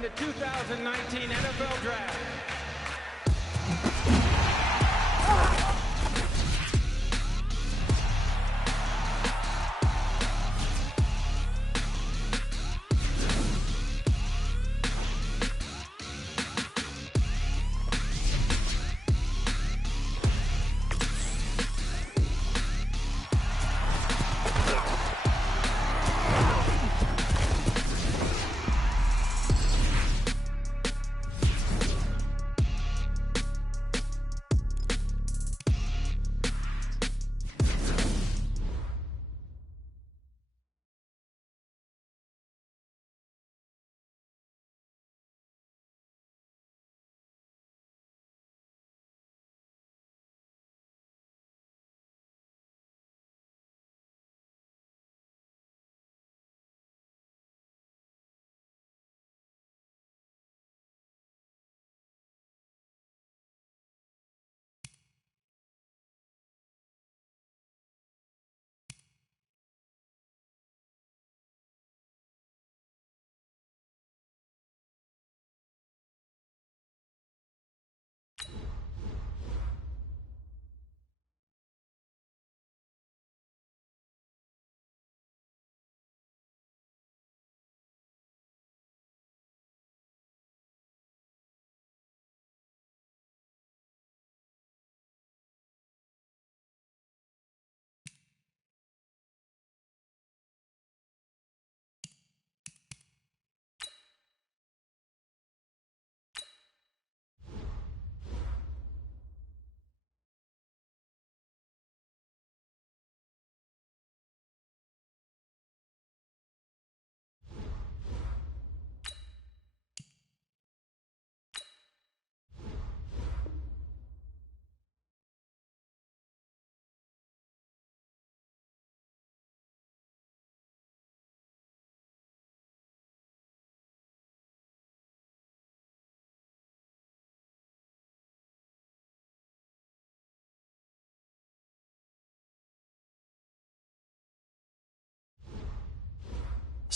in the 2019 NFL Draft.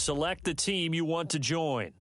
Select the team you want to join.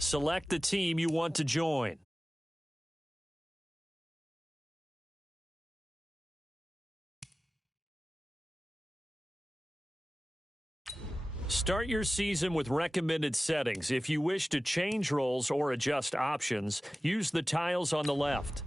Select the team you want to join. Start your season with recommended settings. If you wish to change roles or adjust options, use the tiles on the left.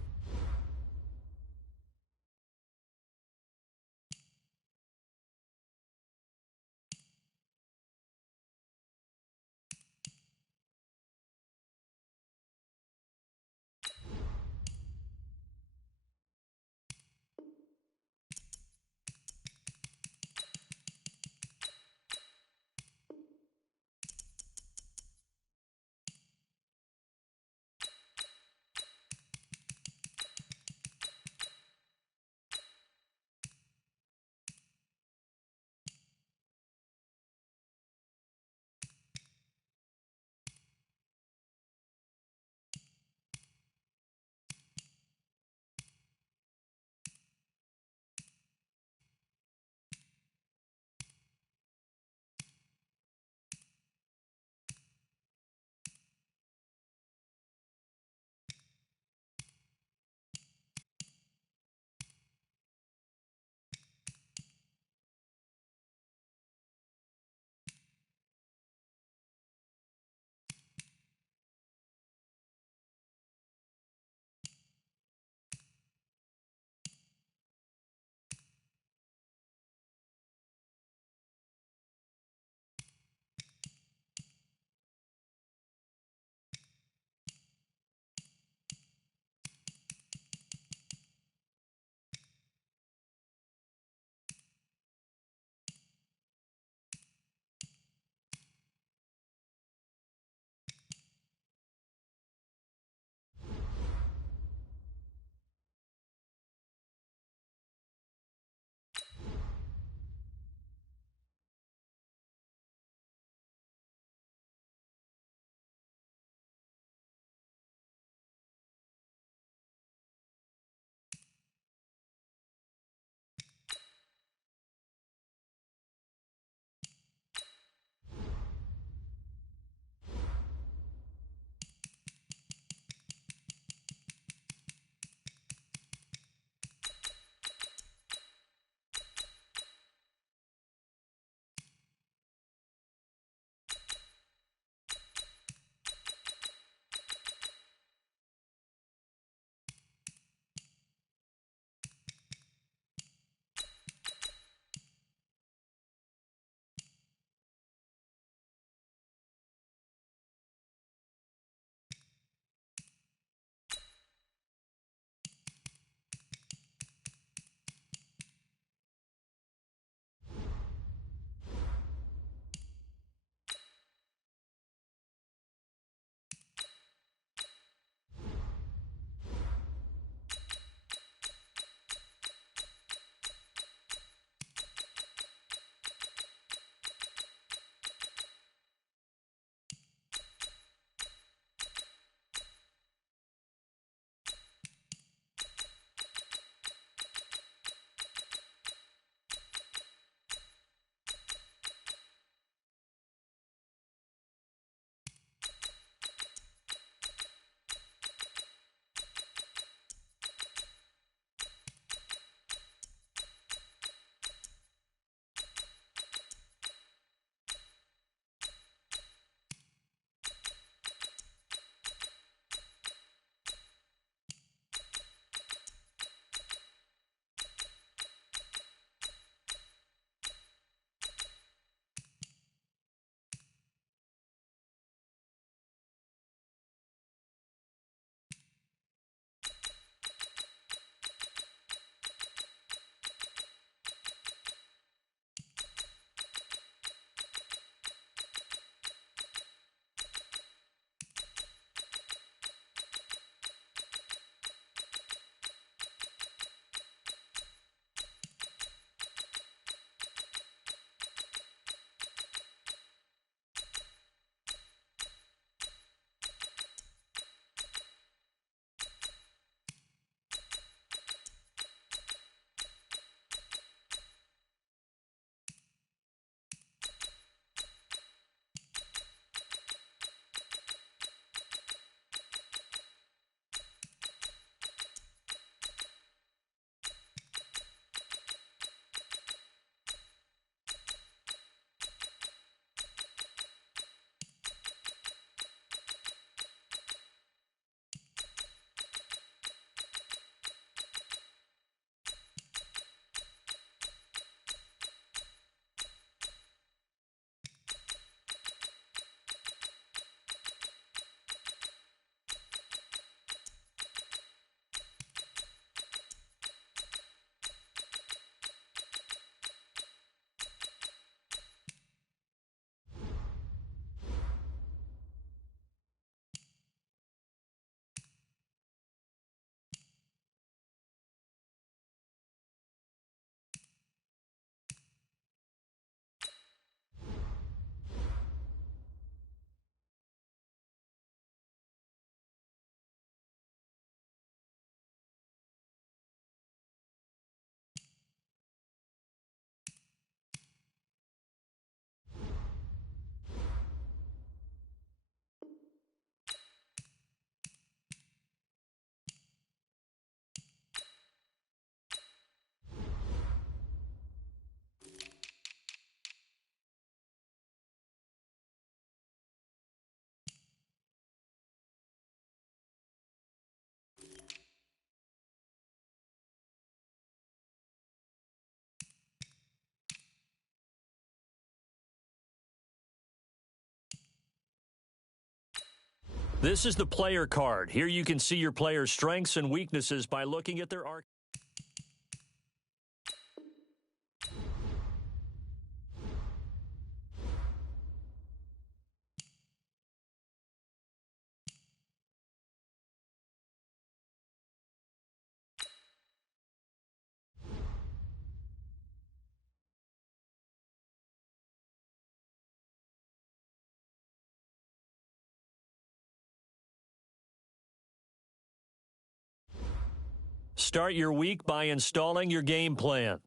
This is the player card. Here you can see your player's strengths and weaknesses by looking at their arc. Start your week by installing your game plan.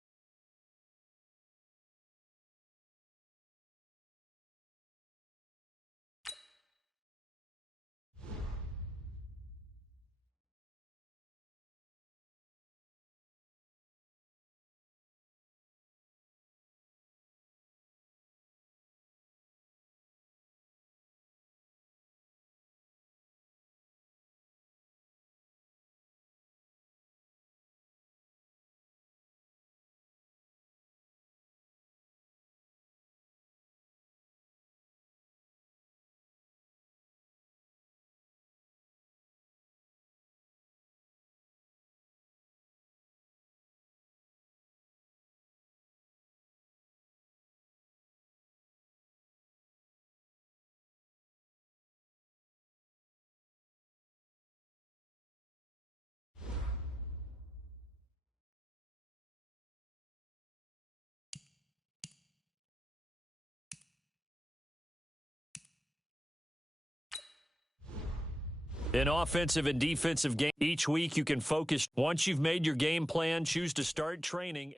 In offensive and defensive game, each week you can focus. Once you've made your game plan, choose to start training.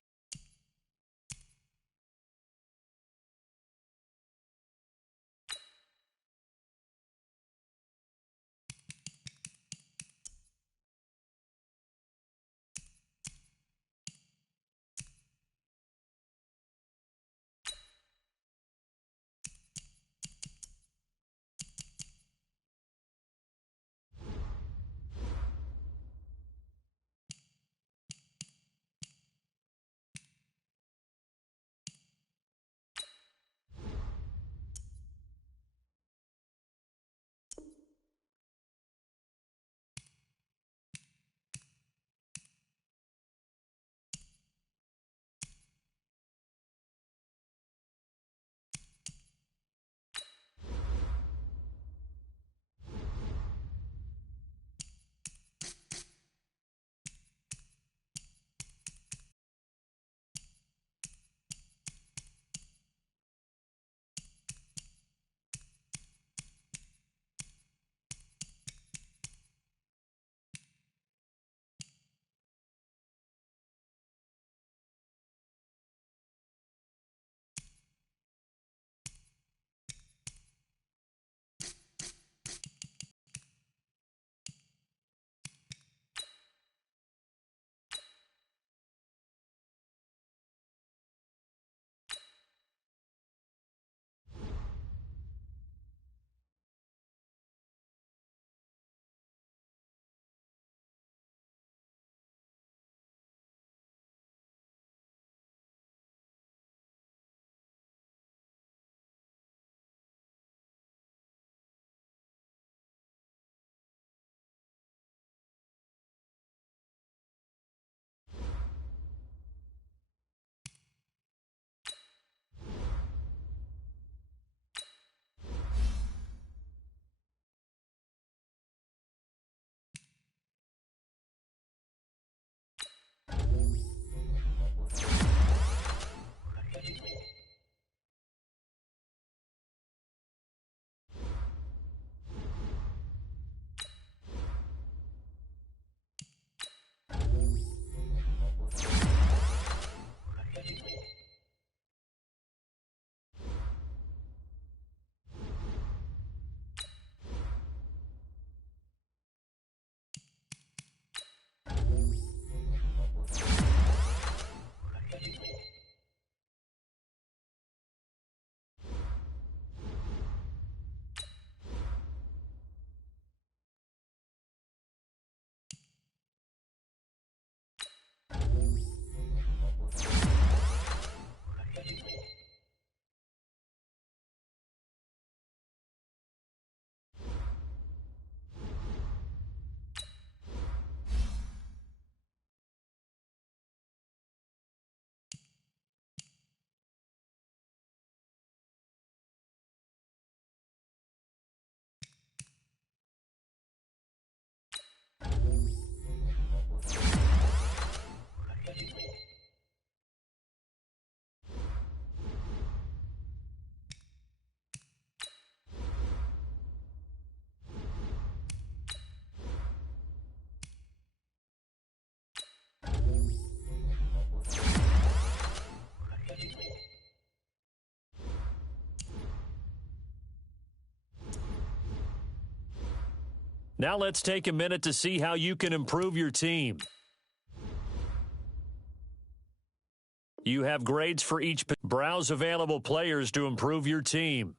Now let's take a minute to see how you can improve your team. You have grades for each. Browse available players to improve your team.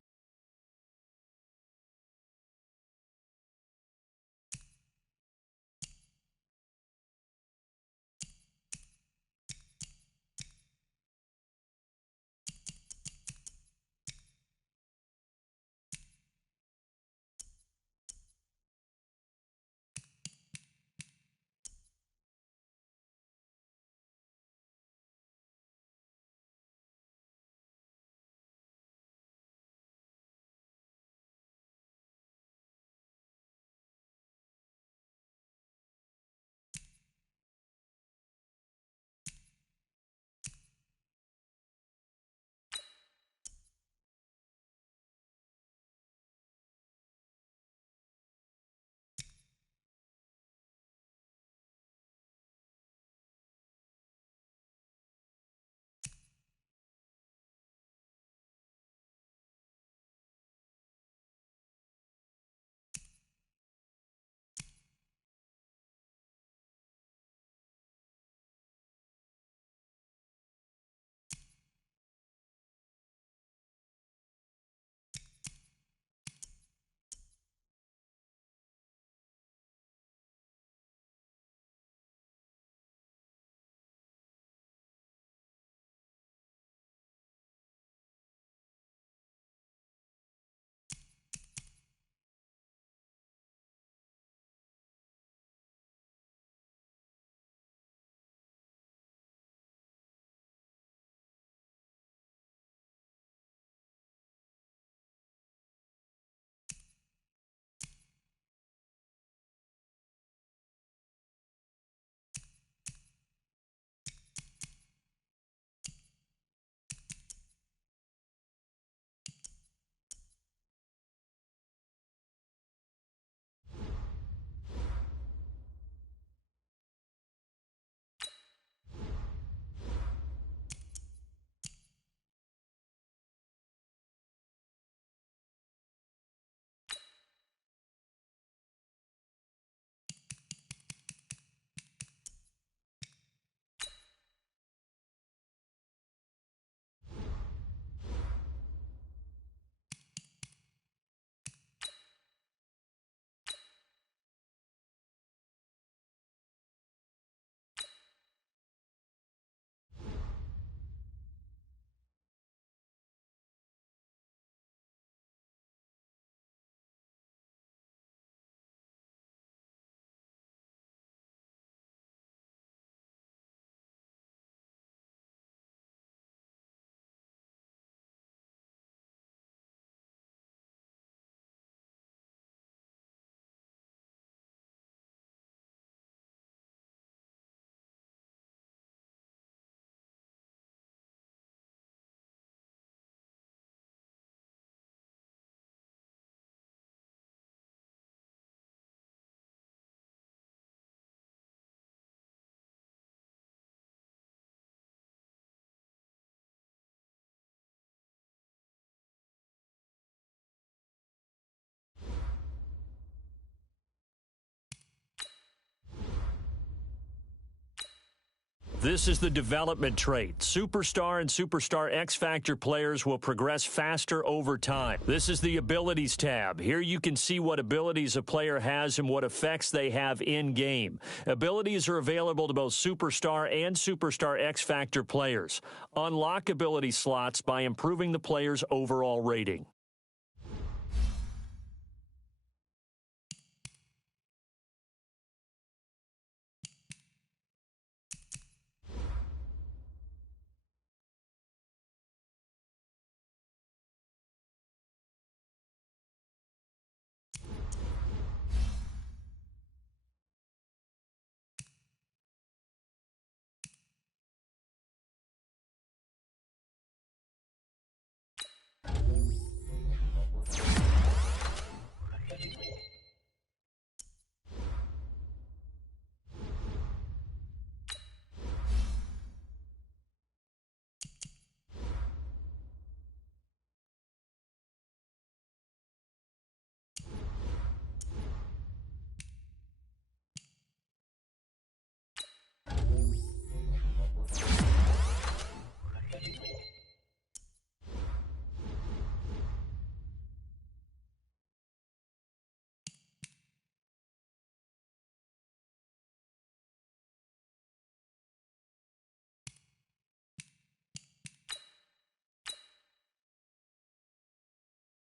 This is the development trait. Superstar and Superstar X Factor players will progress faster over time. This is the Abilities tab. Here you can see what abilities a player has and what effects they have in-game. Abilities are available to both Superstar and Superstar X Factor players. Unlock ability slots by improving the player's overall rating.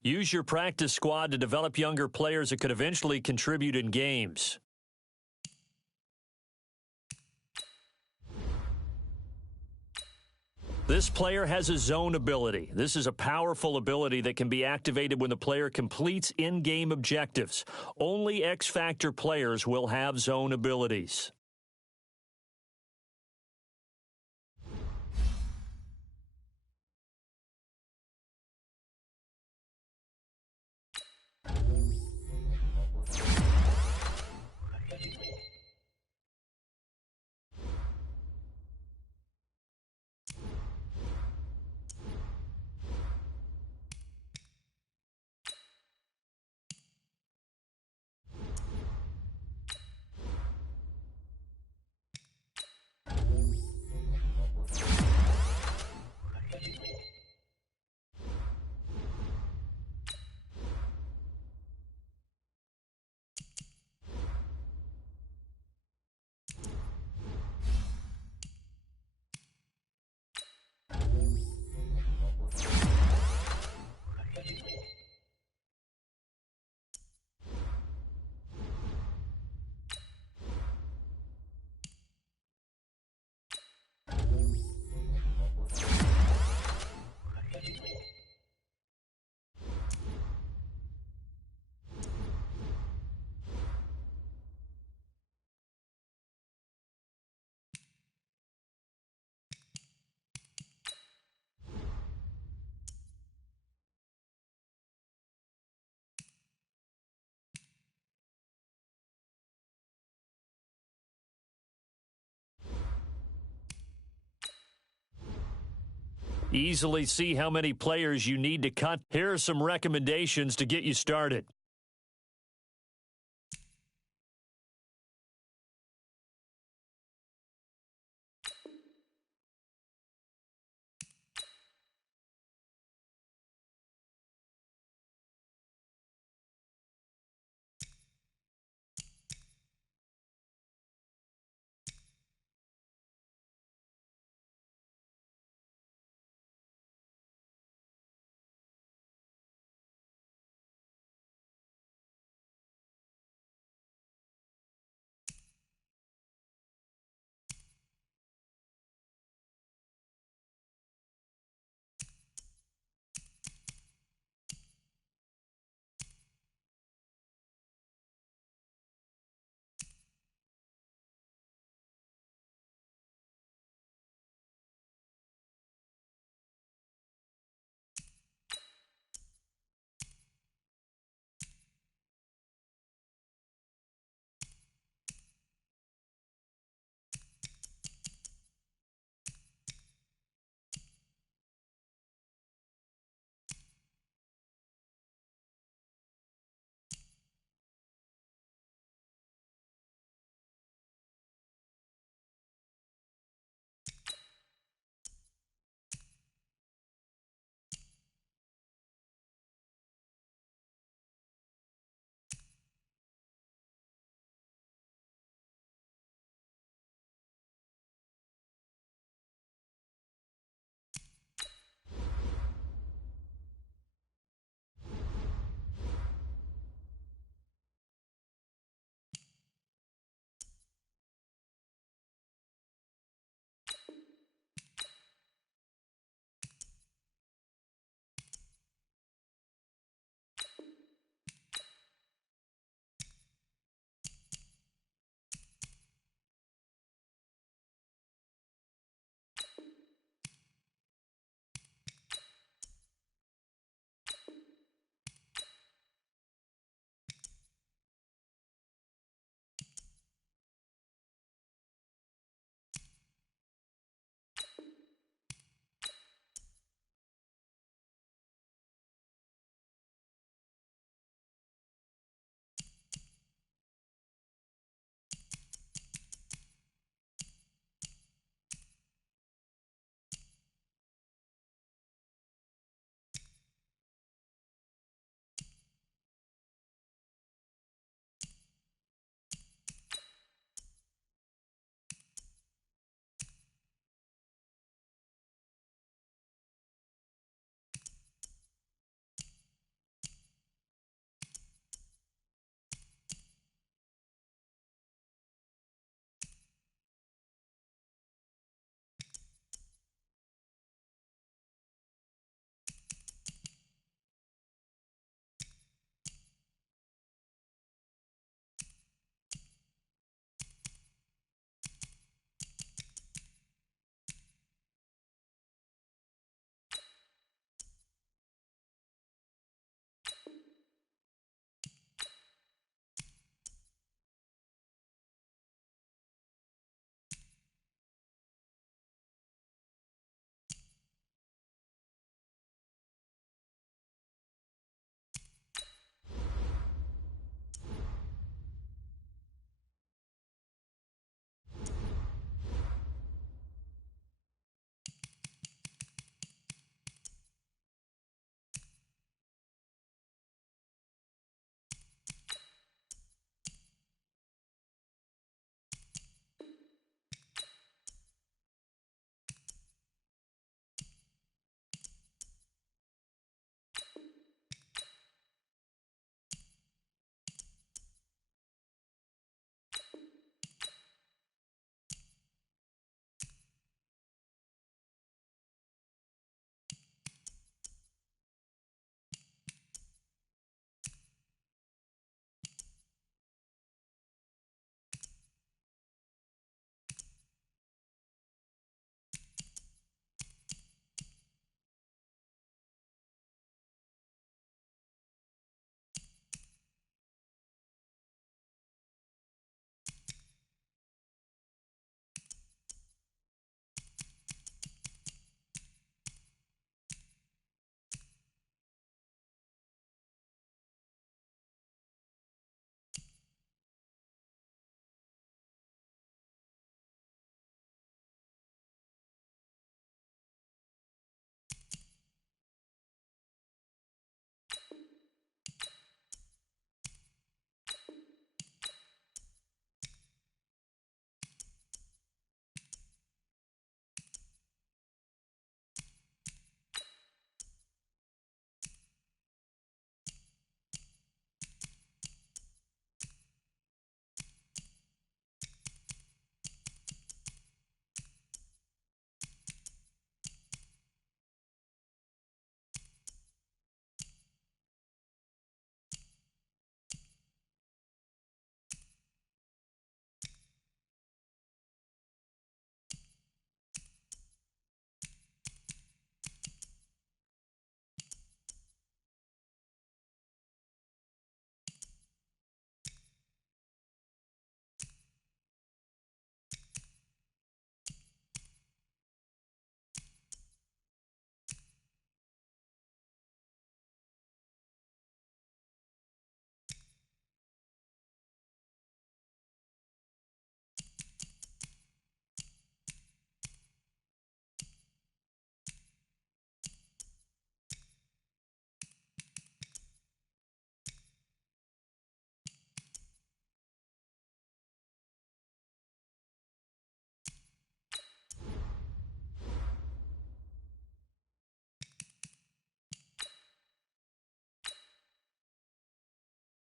Use your practice squad to develop younger players that could eventually contribute in games. This player has a zone ability. This is a powerful ability that can be activated when the player completes in-game objectives. Only X-Factor players will have zone abilities. Easily see how many players you need to cut. Here are some recommendations to get you started.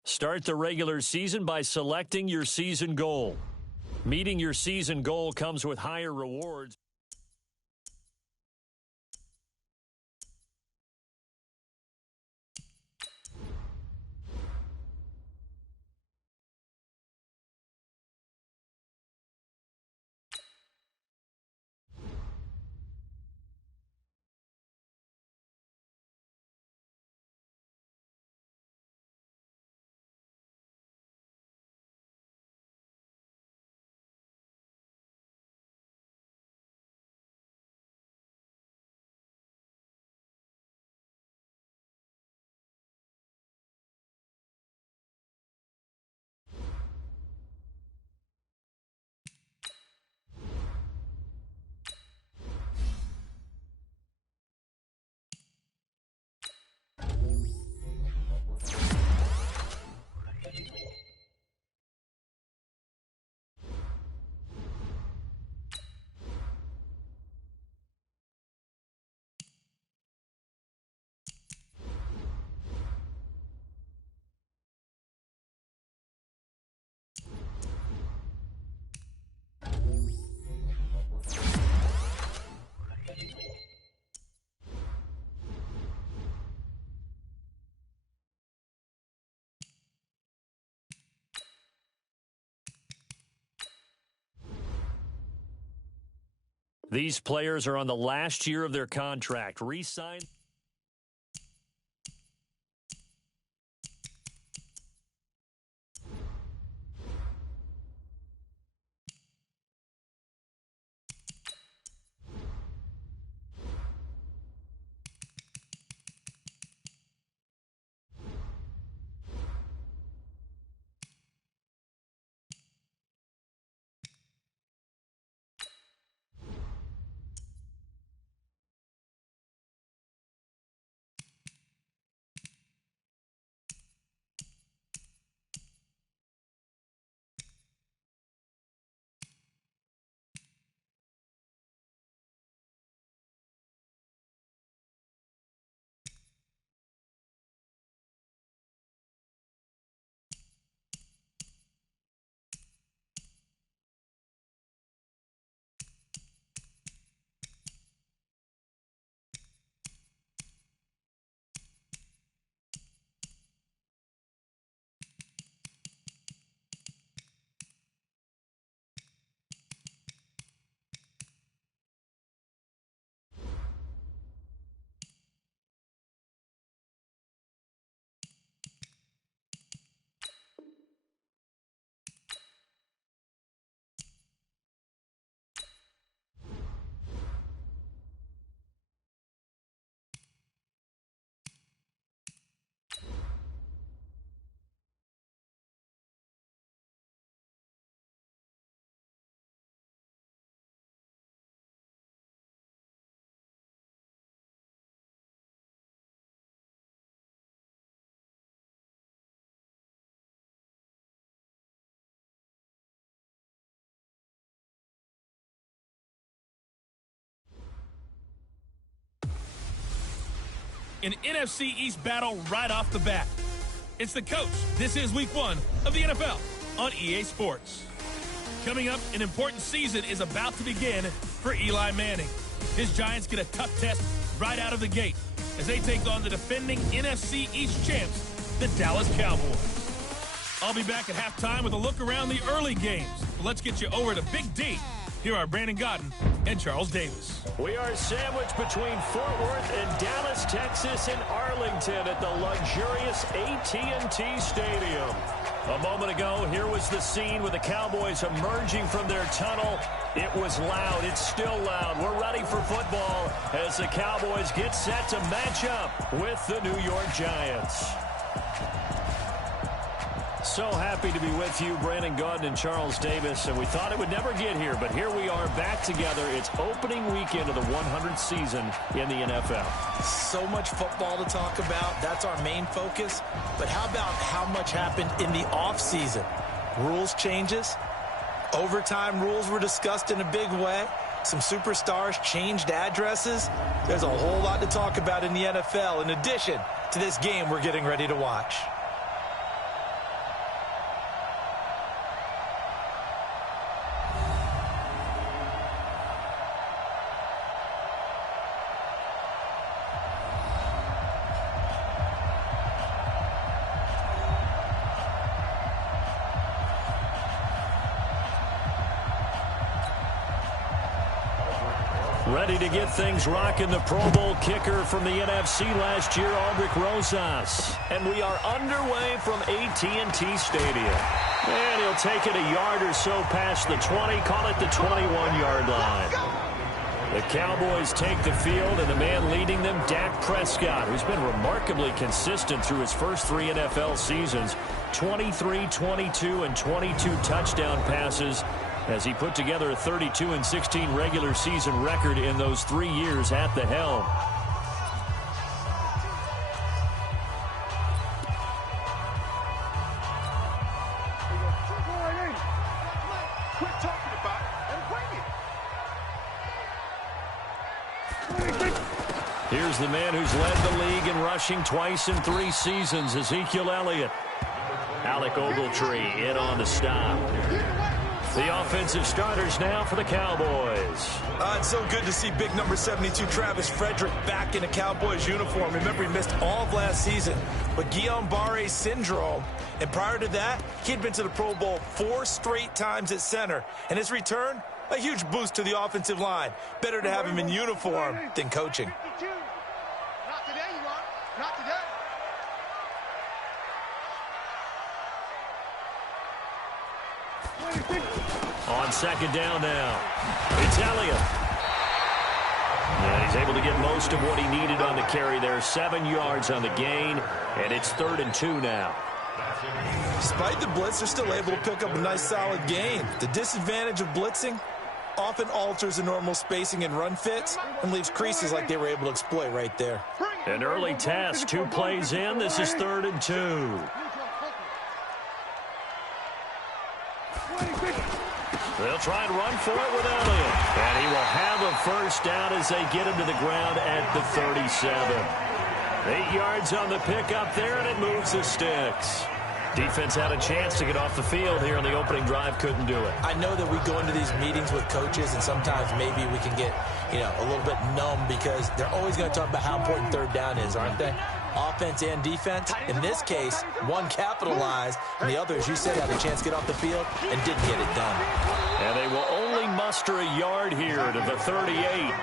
Start the regular season by selecting your season goal. Meeting your season goal comes with higher rewards. These players are on the last year of their contract. Re-sign. An NFC East battle right off the bat. It's the coach. This is week 1 of the NFL on EA Sports. Coming up, an important season is about to begin for Eli Manning. His Giants get a tough test right out of the gate as they take on the defending NFC East champs, the Dallas Cowboys. I'll be back at halftime with a look around the early games. But let's get you over to Big D. Here are Brandon Godden and Charles Davis. We are sandwiched between Fort Worth and Dallas, Texas, and Arlington at the luxurious AT&T Stadium. A moment ago, here was the scene with the Cowboys emerging from their tunnel. It was loud. It's still loud. We're ready for football as the Cowboys get set to match up with the New York Giants. So happy to be with you, Brandon Godden and Charles Davis, and we thought it would never get here, but here we are back together. It's opening weekend of the 100th season in the NFL. So much football to talk about. That's our main focus. But how about how much happened in the offseason? Rules changes. Overtime rules were discussed in a big way. Some superstars changed addresses. There's a whole lot to talk about in the NFL in addition to this game we're getting ready to watch. Ready to get things rocking, the Pro Bowl kicker from the NFC last year, Aldrich Rosas. And we are underway from AT&T Stadium. And he'll take it a yard or so past the 20, call it the 21-yard line. The Cowboys take the field, and the man leading them, Dak Prescott, who's been remarkably consistent through his first 3 NFL seasons. 23, 22, and 22 touchdown passes as he put together a 32-16 regular season record in those 3 years at the helm. Here's the man who's led the league in rushing twice in 3 seasons, Ezekiel Elliott. Alec Ogletree in on the stop. The offensive starters now for the Cowboys. It's so good to see big number 72 Travis Frederick back in a Cowboys uniform. Remember, he missed all of last season with Guillain-Barré syndrome. And prior to that, he'd been to the Pro Bowl 4 straight times at center. And his return, a huge boost to the offensive line. Better to have him in uniform than coaching. Not today, you are. Not today. On second down now, it's Elliott. And he's able to get most of what he needed on the carry there. 7 yards on the gain, and it's 3rd and 2 now. Despite the blitz, they're still able to pick up a nice solid gain. The disadvantage of blitzing often alters the normal spacing and run fits and leaves creases like they were able to exploit right there. An early test, 2 plays in. This is 3rd and 2. They'll try and run for it with Elliott. And he will have a first down as they get him to the ground at the 37. 8 yards on the pickup there, and it moves the sticks. Defense had a chance to get off the field here on the opening drive, couldn't do it. I know that we go into these meetings with coaches, and sometimes maybe we can get, a little bit numb because they're always going to talk about how important 3rd down is, aren't they? Offense and defense. In this case, one capitalized, and the other, as you said, had a chance to get off the field and didn't get it done. And they will only muster a yard here to the 38.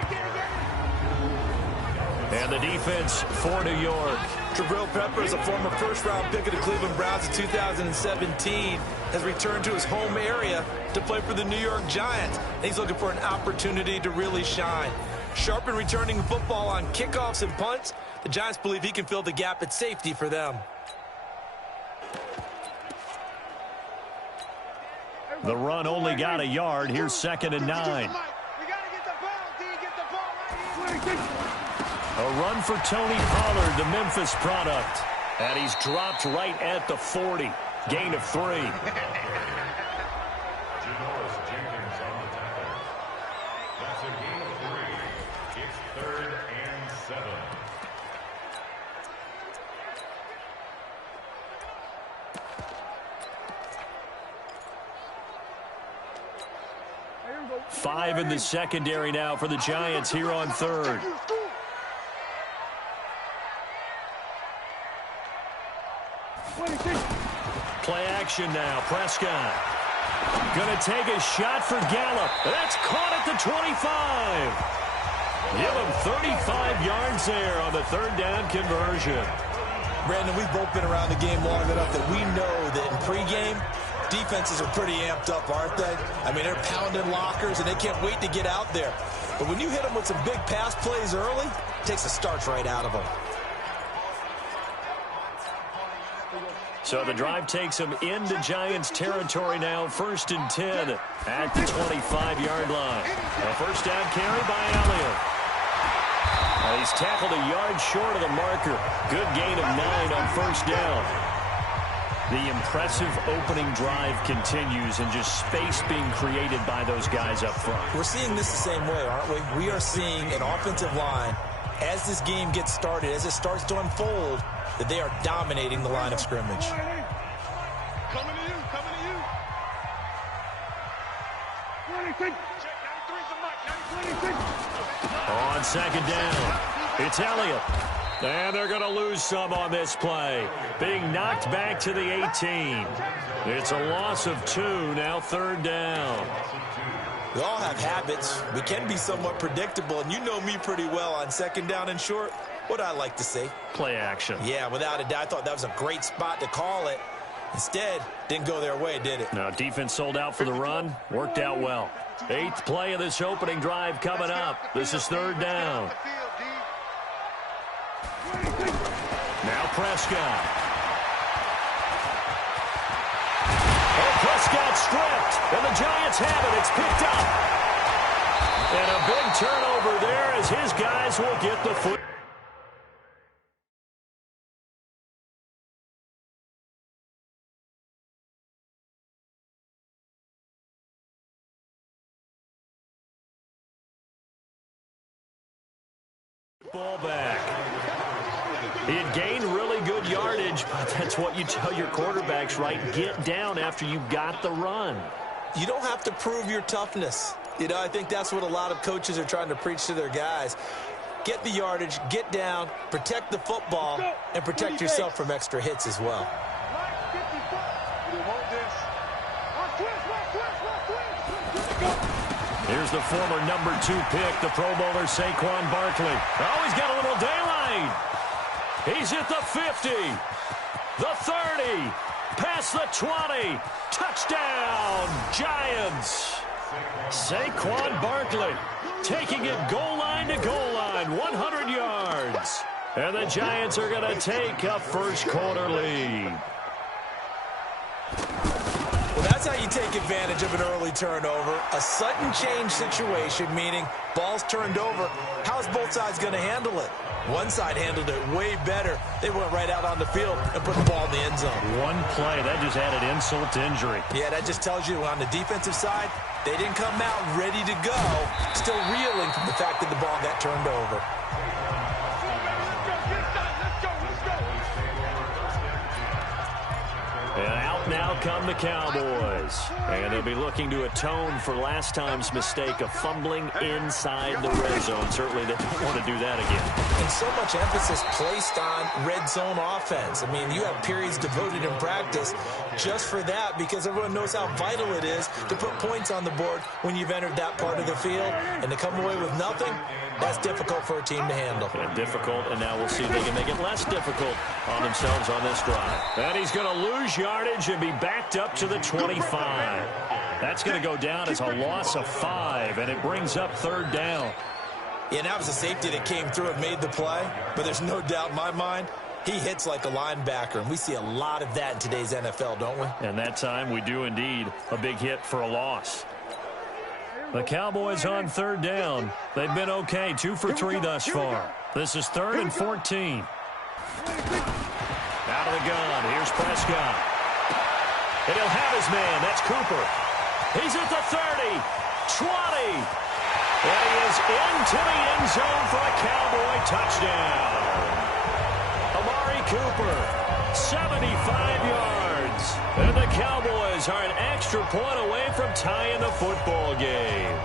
And the defense for New York. Jabril Peppers, a former first-round pick of the Cleveland Browns in 2017, has returned to his home area to play for the New York Giants. And he's looking for an opportunity to really shine. Sharp in returning the football on kickoffs and punts. The Giants believe he can fill the gap at safety for them. The run only got a yard. Here's 2nd and 9. A run for Tony Pollard, the Memphis product. And he's dropped right at the 40. Gain of 3. That's a gain of 3. It's 3rd and 7. Five in the secondary now for the Giants here on 3rd. Play action now. Prescott going to take a shot for Gallup. That's caught at the 25. Give him 35 yards there on the 3rd down conversion. Brandon, we've both been around the game long enough that we know that in pregame, defenses are pretty amped up, aren't they? I mean, they're pounding lockers, and they can't wait to get out there. But when you hit them with some big pass plays early, it takes the starch right out of them. So the drive takes him into Giants territory now. 1st and 10 at the 25-yard line. A first down carry by Elliott. He's tackled a yard short of the marker. Good gain of 9 on 1st down. The impressive opening drive continues, and just space being created by those guys up front. We're seeing this the same way, aren't we? We are seeing an offensive line, as this game gets started, as it starts to unfold, that they are dominating the line of scrimmage. Coming to you, coming to you. On 2nd down, it's Elliott. And they're going to lose some on this play. Being knocked back to the 18. It's a loss of 2, now 3rd down. We all have habits. We can be somewhat predictable, and you know me pretty well on second down and short. What I like to say? Play action. Yeah, without a doubt. I thought that was a great spot to call it. Instead, didn't go their way, did it? Now, defense sold out for the run. Worked out well. 8th play of this opening drive coming up. This is third down. Now Prescott. Oh, Prescott stripped, and the Giants have it. It's picked up. And a big turnover there as his guys will get the foot. Ball back. He had gained really good yardage, but that's what you tell your quarterbacks, right? Get down after you got the run. You don't have to prove your toughness. You know, I think that's what a lot of coaches are trying to preach to their guys. Get the yardage, get down, protect the football, and protect yourself from extra hits as well. Here's the former number 2 pick, the Pro Bowler Saquon Barkley. Oh, he's got a little daylight. He's at the 50, the 30, past the 20. Touchdown, Giants. Saquon Barkley taking it goal line to goal line, 100 yards. And the Giants are going to take a first quarter lead. Well, that's how you take advantage of an early turnover. A sudden change situation, meaning ball's turned over. How's both sides going to handle it? One side handled it way better. They went right out on the field and put the ball in the end zone. One play, that just added insult to injury. Yeah, that just tells you on the defensive side, they didn't come out ready to go, still reeling from the fact that the ball got turned over. And out now come the Cowboys. And they'll be looking to atone for last time's mistake of fumbling inside the red zone. Certainly they don't want to do that again. And so much emphasis placed on red zone offense. I mean, you have periods devoted in practice just for that because everyone knows how vital it is to put points on the board when you've entered that part of the field. And to come away with nothing, that's difficult for a team to handle. And difficult, and now we'll see if they can make it less difficult on themselves on this drive. And he's going to lose yardage and be backed up to the 25. That's going to go down as a loss of 5, and it brings up third down. Yeah, that was a safety that came through and made the play, but there's no doubt in my mind he hits like a linebacker, and we see a lot of that in today's NFL, don't we? And that time we do indeed a big hit for a loss. The Cowboys on third down. They've been okay, 2 for 3 thus far. This is 3rd and 14. Out of the gun, here's Prescott. And he'll have his man, that's Cooper. He's at the 30, 20. And he is into the end zone for a Cowboy touchdown. Amari Cooper, 75 yards. And the Cowboys are an extra point away from tying the football game.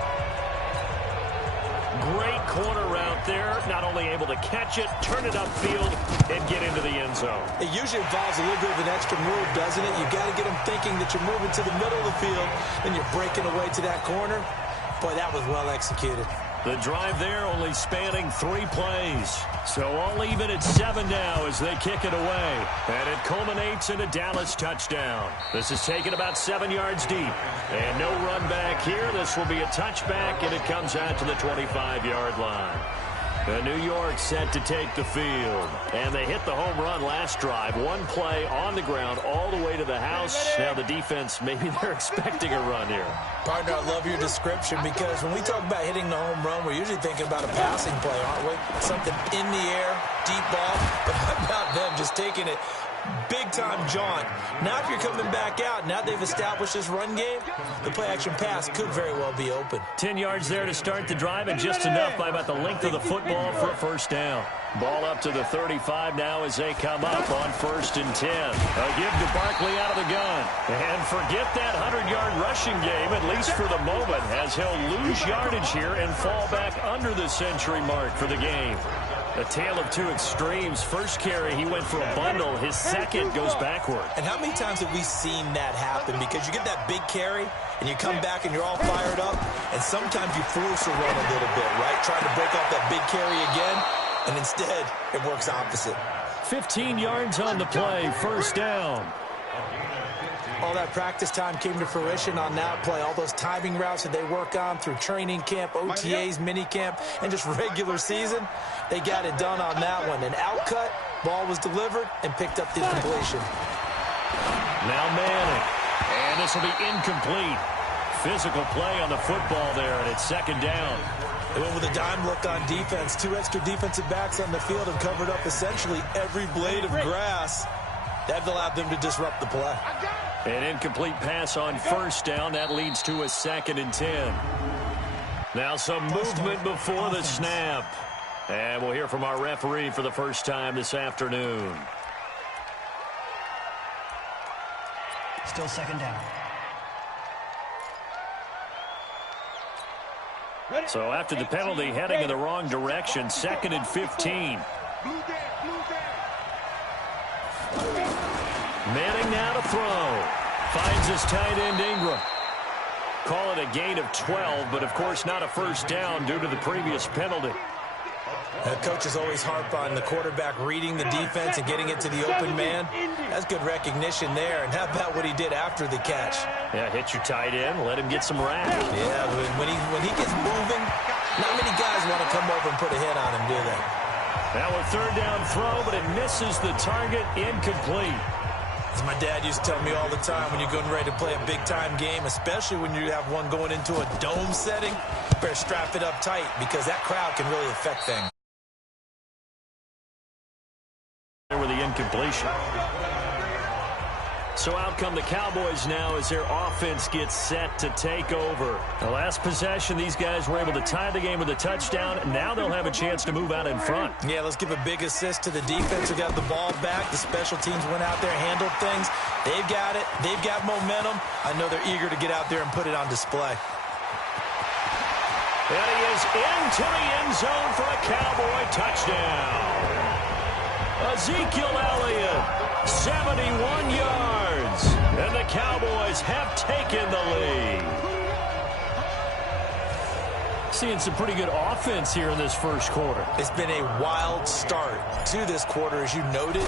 Great corner route there. Not only able to catch it, turn it upfield, and get into the end zone. It usually involves a little bit of an extra move, doesn't it? You've got to get them thinking that you're moving to the middle of the field, and you're breaking away to that corner. Boy, that was well executed. The drive there only spanning 3 plays. So all even at 7 now as they kick it away. And it culminates in a Dallas touchdown. This is taken about 7 yards deep. And no run back here. This will be a touchback, and it comes out to the 25-yard line. The New York set to take the field. And they hit the home run last drive. 1 play on the ground all the way to the house. Now the defense, maybe they're expecting a run here. Partner, I love your description because when we talk about hitting the home run, we're usually thinking about a passing play, aren't we? Something in the air, deep ball. But how about them just taking it big-time jaunt? Now if you're coming back out, now they've established this run game, the play-action pass could very well be open. 10 yards there to start the drive, and just enough by about the length of the football for a first down. Ball up to the 35 now as they come up on 1st and 10. A give to Barkley out of the gun. And forget that 100-yard rushing game, at least for the moment, as he'll lose yardage here and fall back under the century mark for the game. A tale of two extremes. First carry, he went for a bundle. His second goes backward. And how many times have we seen that happen? Because you get that big carry, and you come back and you're all fired up, and sometimes you force a run a little bit, right? Trying to break off that big carry again, and instead it works opposite. 15 yards on the play, first down. All that practice time came to fruition on that play. All those timing routes that they work on through training camp, OTAs, minicamp, and just regular season, they got it done on that one. An outcut, ball was delivered, and picked up the completion. Now Manning, and this will be incomplete. Physical play on the football there, and it's second down. They went with a dime look on defense. Two extra defensive backs on the field and covered up essentially every blade of grass. That allowed them to disrupt the play. An incomplete pass on first down. That leads to a 2nd and 10. Now some movement before the snap. And we'll hear from our referee for the first time this afternoon. Still second down. So after the penalty, heading in the wrong direction, 2nd and 15. Manning now to throw. Finds his tight end Ingram. Call it a gain of 12, but of course not a first down due to the previous penalty. Coaches always harp on the quarterback reading the defense and getting it to the open man. That's good recognition there. And how about what he did after the catch? Yeah, hit your tight end, let him get some rap. Yeah, when he gets moving, not many guys want to come over and put a hit on him, do they? Now a third down throw, but it misses the target, incomplete. As my dad used to tell me all the time, when you're getting ready to play a big-time game, especially when you have one going into a dome setting, you better strap it up tight because that crowd can really affect things. With the incompletion. So out come the Cowboys now as their offense gets set to take over. The last possession, these guys were able to tie the game with a touchdown. Now they'll have a chance to move out in front. Yeah, let's give a big assist to the defense who got the ball back. The special teams went out there, handled things. They've got it. They've got momentum. I know they're eager to get out there and put it on display. And he is into the end zone for a Cowboy touchdown. Ezekiel Elliott, 71 yards, and the Cowboys have taken the lead. Seeing some pretty good offense here in this first quarter. It's been a wild start to this quarter, as you noted,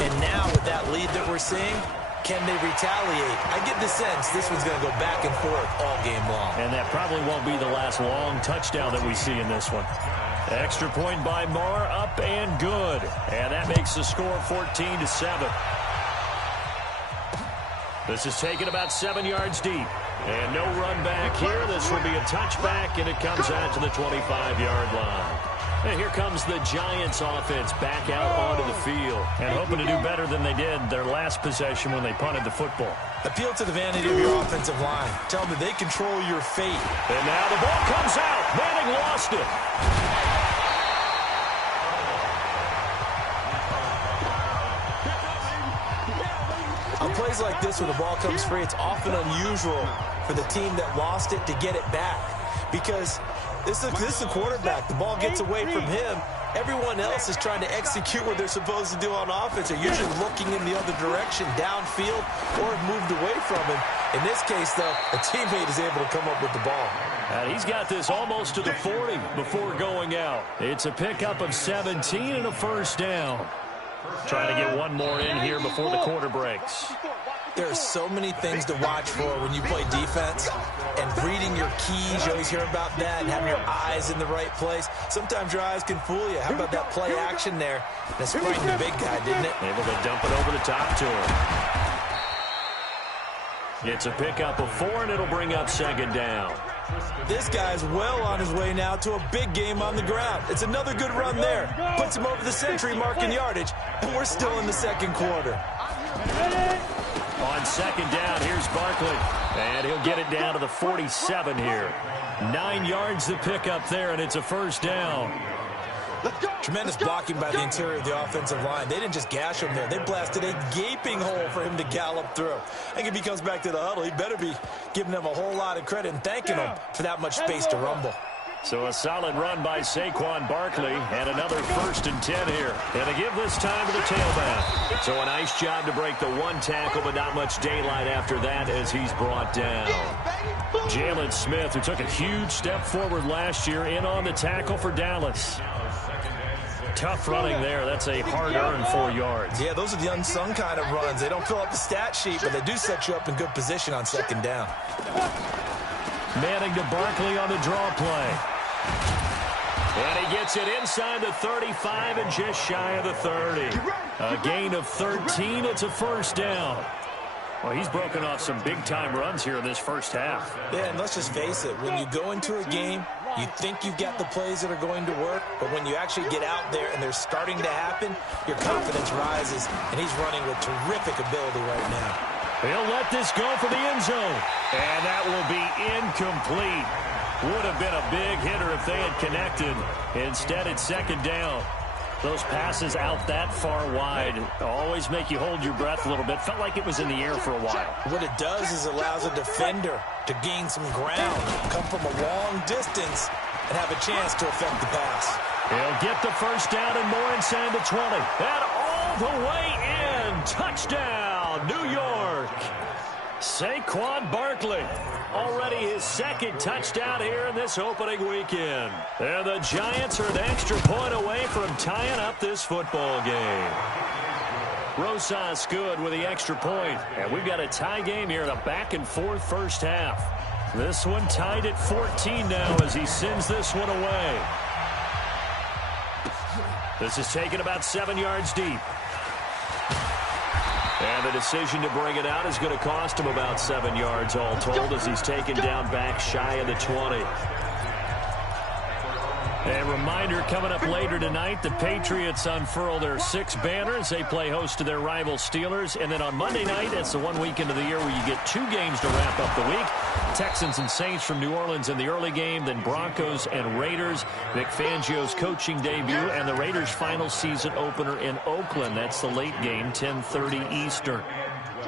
and now with that lead that we're seeing, can they retaliate? I get the sense this one's going to go back and forth all game long. And that probably won't be the last long touchdown that we see in this one. Extra point by Marr, up and good. And that makes the score 14-7. This is taken about 7 yards deep. And no run back here. This will be a touchback, and it comes out to the 25-yard line. And here comes the Giants offense back out onto the field and hoping to do better than they did their last possession when they punted the football. Appeal to the vanity of your offensive line. Tell them that they control your fate. And now the ball comes out. Manning lost it. On plays like this where the ball comes free, it's often unusual for the team that lost it to get it back. Because this is a quarterback. The ball gets away from him. Everyone else is trying to execute what they're supposed to do on offense. They're usually looking in the other direction, downfield, or have moved away from him. In this case, though, a teammate is able to come up with the ball. And he's got this almost to the 40 before going out. It's a pickup of 17 and a first down. Trying to get one more in here before the quarter breaks. There are so many things to watch for when you play defense, and reading your keys, you always hear about that, and having your eyes in the right place. Sometimes your eyes can fool you. How about that play action there? That sprang the big guy, didn't it? Able to dump it over the top to him. It's a pickup of 4, and it'll bring up second down. This guy's well on his way now to a big game on the ground. It's another good run there. Puts him over the century mark in yardage, and we're still in the second quarter. On second down, here's Barkley. And he'll get it down to the 47 here. 9 yards to pick up there, and it's a first down. Tremendous blocking by the interior of the offensive line. They didn't just gash him there. They blasted a gaping hole for him to gallop through. I think if he comes back to the huddle, he better be giving them a whole lot of credit and thanking them for that much space to rumble. So a solid run by Saquon Barkley and another 1st and 10 here. And they give this time to the tailback. So a nice job to break the one tackle, but not much daylight after that as he's brought down. Jalen Smith, who took a huge step forward last year, in on the tackle for Dallas. Tough running there. That's a hard-earned 4 yards. Yeah, those are the unsung kind of runs. They don't fill up the stat sheet, but they do set you up in good position on 2nd down. Manning to Barkley on the draw play. And he gets it inside the 35 and just shy of the 30. A gain of 13. It's a 1st down. Well, he's broken off some big-time runs here in this first half. Yeah, and let's just face it. When you go into a game, you think you've got the plays that are going to work, but when you actually get out there and they're starting to happen, your confidence rises, and he's running with terrific ability right now. He'll let this go for the end zone. And that will be incomplete. Would have been a big hitter if they had connected. Instead, it's 2nd down. Those passes out that far wide always make you hold your breath a little bit. Felt like it was in the air for a while. What it does is allows a defender to gain some ground, come from a long distance, and have a chance to affect the pass. He'll get the 1st down and more inside the 20. And all the way in. Touchdown, New York. Saquon Barkley, already his 2nd touchdown here in this opening weekend. And the Giants are an extra point away from tying up this football game. Rosas good with the extra point. And we've got a tie game here in a back-and-forth first half. This one tied at 14 now as he sends this one away. This is taken about 7 yards deep. And the decision to bring it out is going to cost him about 7 yards all told as he's taken down back shy of the 20. A reminder, coming up later tonight, the Patriots unfurl their 6 banners. They play host to their rival Steelers. And then on Monday night, it's the one weekend of the year where you get 2 games to wrap up the week. Texans and Saints from New Orleans in the early game, then Broncos and Raiders. Vic Fangio's coaching debut, and the Raiders' final season opener in Oakland. That's the late game, 10:30 Eastern.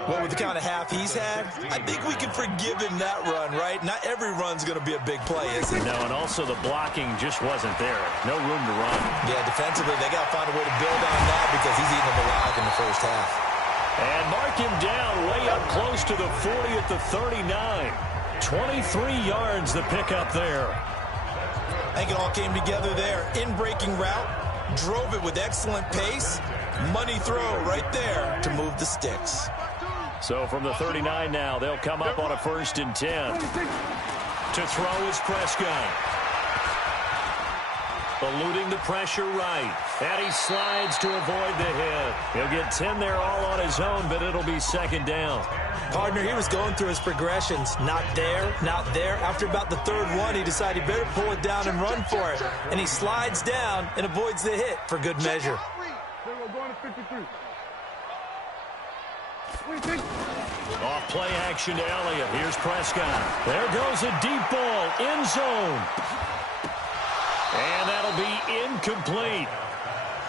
Well, with the kind of half he's had, I think we can forgive him that run, right? Not every run's going to be a big play, is it? No, and also the blocking just wasn't there. No room to run. Yeah, defensively, they got to find a way to build on that because he's eating them alive in the first half. And mark him down way up close to the 40 at the 39. 23 yards the pickup there. I think it all came together there. In-breaking route, drove it with excellent pace. Money throw right there to move the sticks. So from the 39 now, they'll come up on a 1st and 10. To throw is Prescott. Eluding the pressure right. And he slides to avoid the hit. He'll get 10 there all on his own, but it'll be 2nd down. Partner, he was going through his progressions. Not there, not there. After about the 3rd one, he decided he better pull it down and run for it. And he slides down and avoids the hit for good measure. Off play action to Elliott. Here's Prescott. There goes a deep ball. End zone. And that'll be incomplete.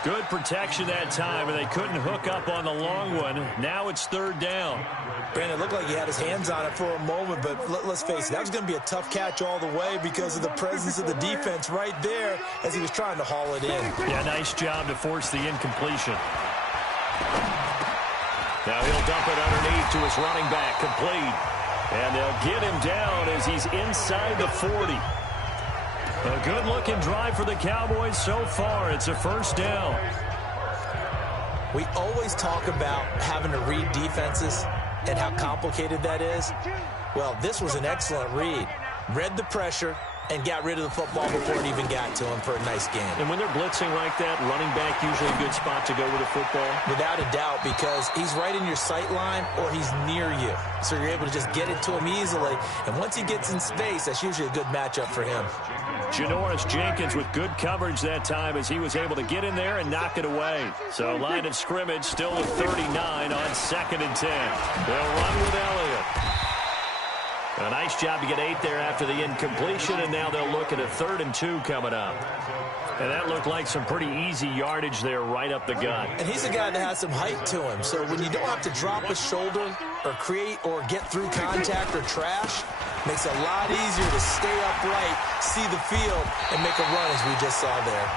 Good protection that time, and they couldn't hook up on the long one. Now it's 3rd down. Brandon, it looked like he had his hands on it for a moment, but let's face it, that was going to be a tough catch all the way because of the presence of the defense right there as he was trying to haul it in. Yeah, nice job to force the incompletion. Now he'll dump it underneath to his running back, complete. And they'll get him down as he's inside the 40. A good-looking drive for the Cowboys so far. It's a 1st down. We always talk about having to read defenses and how complicated that is. Well, this was an excellent read. Read the pressure and got rid of the football before it even got to him for a nice game. And when they're blitzing like that, running back usually a good spot to go with the football? Without a doubt, because he's right in your sight line or he's near you. So you're able to just get it to him easily. And once he gets in space, that's usually a good matchup for him. Janoris Jenkins with good coverage that time as he was able to get in there and knock it away. So line of scrimmage still with 39 on 2nd and 10. They'll run with Elliott. A nice job to get 8 there after the incompletion, and now they'll look at a 3rd and 2 coming up. And that looked like some pretty easy yardage there right up the gut. And he's a guy that has some height to him. So when you don't have to drop a shoulder or create or get through contact or trash, Makes it a lot easier to stay upright, see the field, and make a run as we just saw there.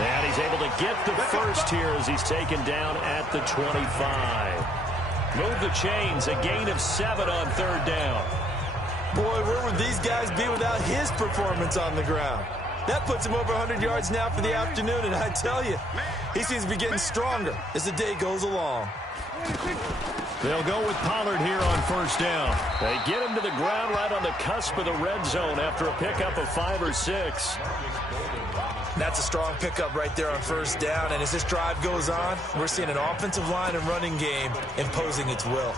And he's able to get the first here as he's taken down at the 25. Move the chains, a gain of 7 on third down. Boy, where would these guys be without his performance on the ground? That puts him over 100 yards now for the afternoon, and I tell you, he seems to be getting stronger as the day goes along. They'll go with Pollard here on first down. They get him to the ground right on the cusp of the red zone after a pickup of 5 or 6. That's a strong pickup right there on first down, and as this drive goes on, we're seeing an offensive line and running game imposing its will.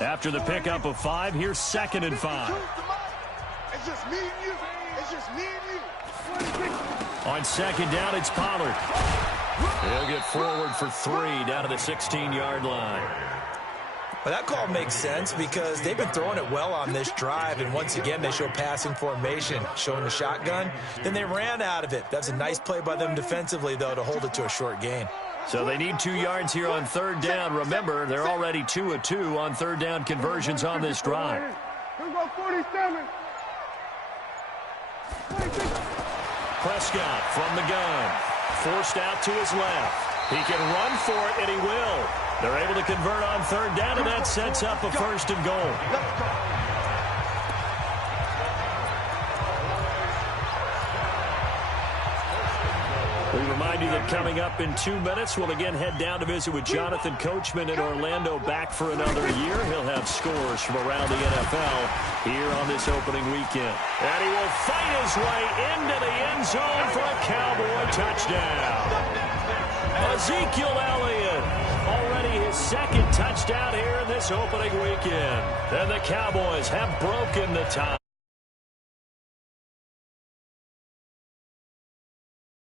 After the pickup of 5, here's 2nd and 5. It's just me and you. It's just me and you. On second down, it's Pollard. He'll get forward for 3 down to the 16-yard line. Well, that call makes sense because they've been throwing it well on this drive, and once again, they show passing formation, showing the shotgun. Then they ran out of it. That's a nice play by them defensively, though, to hold it to a short gain. So they need 2 yards here on third down. Remember, they're already 2 of 2 on third down conversions on this drive. Here we go, 47. Prescott from the gun. Forced out to his left. He can run for it, and he will. They're able to convert on third down, and that sets up a 1st and goal. We remind you that coming up in 2 minutes, we'll again head down to visit with Jonathan Coachman in Orlando, back for another year. He'll have scores from around the NFL here on this opening weekend. And he will fight his way into the end zone for a Cowboy touchdown. Ezekiel Elliott, already his 2nd touchdown here in this opening weekend. And the Cowboys have broken the tie.